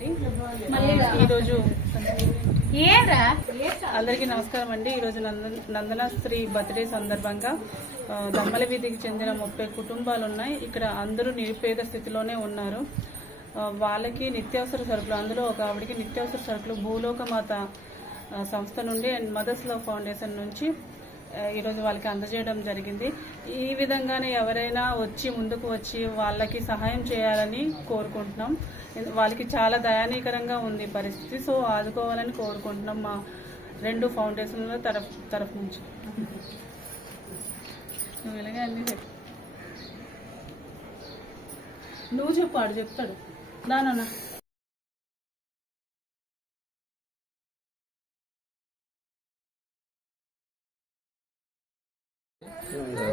ఈరోజు అందరికీ నమస్కారం అండి. ఈరోజు నందన స్త్రీ బర్త్డే సందర్భంగా దమ్మల వీధికి చెందిన ముప్పై కుటుంబాలు ఉన్నాయి ఇక్కడ అందరూ నిరుపేద స్థితిలోనే ఉన్నారు. వాళ్ళకి నిత్యావసర సరుకులు అందులో ఒక ఆవిడకి నిత్యావసర సరుకులు భూలోకమాత సంస్థ నుండి అండ్ మదర్స్లో ఫౌండేషన్ నుంచి ఈరోజు వాళ్ళకి అందజేయడం జరిగింది. ఈ విధంగానే ఎవరైనా వచ్చి ముందుకు వచ్చి వాళ్ళకి సహాయం చేయాలని కోరుకుంటున్నాం. వాళ్ళకి చాలా దయానీకరంగా ఉంది పరిస్థితి. సో ఆదుకోవాలని కోరుకుంటున్నాం మా రెండు ఫౌండేషన్ల తరఫు తరఫు నుంచి. నువ్వు ఇలాగే అన్నీ నువ్వు చెప్తాడు. దానన్నా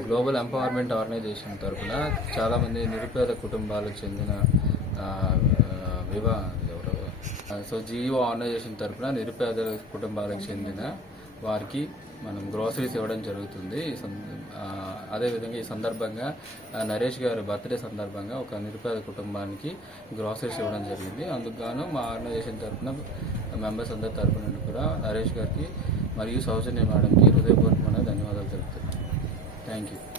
గ్లోబల్ ఎంపవర్మెంట్ ఆర్గనైజేషన్ తరఫున చాలామంది నిరుపేద కుటుంబాలకు చెందిన వివా ఎవరు సో జియో ఆర్గనైజేషన్ తరఫున నిరుపేద కుటుంబాలకు చెందిన వారికి మనం గ్రోసరీస్ ఇవ్వడం జరుగుతుంది. ఈ అదేవిధంగా ఈ సందర్భంగా నరేష్ గారి బర్త్డే సందర్భంగా ఒక నిరుపేద కుటుంబానికి గ్రోసరీస్ ఇవ్వడం జరిగింది. అందుకు మా ఆర్గనైజేషన్ తరఫున మెంబర్స్ అందరి తరఫున కూడా నరేష్ గారికి మరియు సౌజన్య మేడంకి హృదయపూర్వకమైన ధన్యవాదాలు తెలుపుతున్నాను Thank you.